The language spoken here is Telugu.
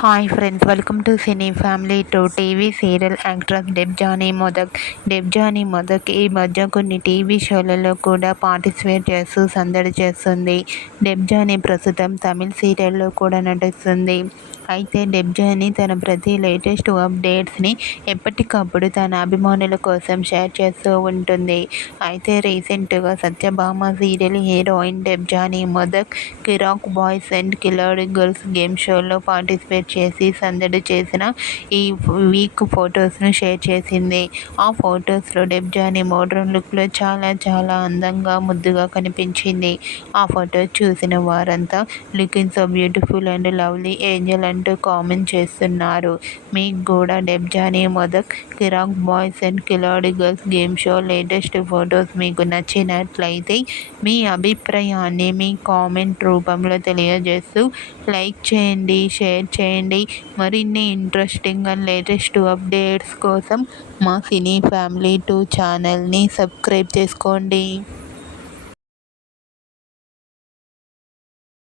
Hi friends, welcome to cine family two. TV serial actress Debjani Modak. Debjani Modak ఈ మధ్య కొన్ని టీవీ షోలలో కూడా పార్టిసిపేట్ చేస్తూ సందడి చేస్తుంది. డెబ్జానీ ప్రస్తుతం తమిళ్ సీరియల్లో కూడా నటిస్తుంది. అయితే డెబ్జానీ తన ప్రతి లేటెస్ట్ అప్డేట్స్ని ఎప్పటికప్పుడు తన అభిమానుల కోసం షేర్ చేస్తూ ఉంటుంది. అయితే రీసెంట్గా Satyabhama serial heroine Debjani Modak Kiraak boys and Khiladi girls game షోలో పార్టిసిపేట్ చేసి సందడి చేసిన ఈ వీక్ ఫొటోస్ను షేర్ చేసింది. ఆ ఫొటోస్లో డెబ్జానీ మోడ్రన్ లుక్లో చాలా అందంగా ముద్దుగా కనిపించింది. ఆ ఫొటోస్ చూసిన వారంతా looking so beautiful and lovely angel అంటూ కామెంట్ చేస్తున్నారు. మీకు కూడా Debjani Modak Kiraak boys and Khiladi girls game show latest photos మీకు నచ్చినట్లయితే మీ అభిప్రాయాన్ని మీ కామెంట్ రూపంలో తెలియజేస్తూ లైక్ చేయండి, షేర్ చేయండి. మరిన్ని ఇంట్రెస్టింగ్ అండ్ లేటెస్ట్ అప్డేట్స్ కోసం మా సినీ ఫ్యామిలీ 2 ఛానల్ని సబ్స్క్రైబ్ చేసుకోండి.